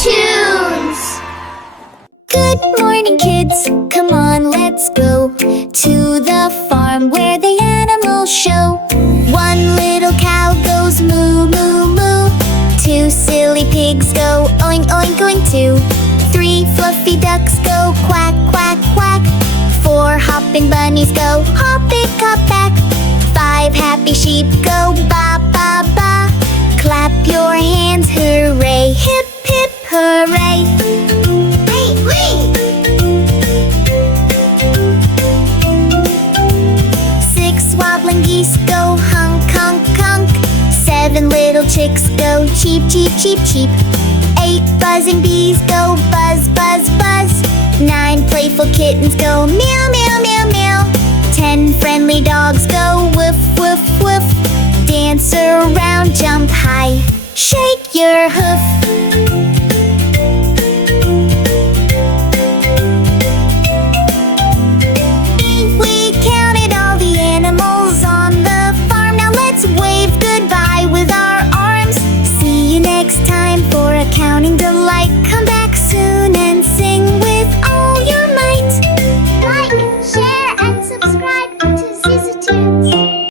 tunes! Good morning, kids. Come on, let's go to the farm where the animals show. One little cow goes moo, moo, moo. Two silly pigs go oink, oink, oink too. Three fluffy ducks go quack, quack, quack. Four hopping bunnies go hop it, hop back. Five happy sheep go ba, ba, ba. Clap your hands, hooray, hip, hip, hooray. Six waddling geese go honk, honk, honk. Seven little chicks go cheep, cheep, cheep, cheep. Eight buzzing bees go buzz, buzz, buzz. Nine playful kittens go meow, meow, meow, meow. 10 friendly dogs go woof, woof, woof. Dance around, jump high, shake your hoof.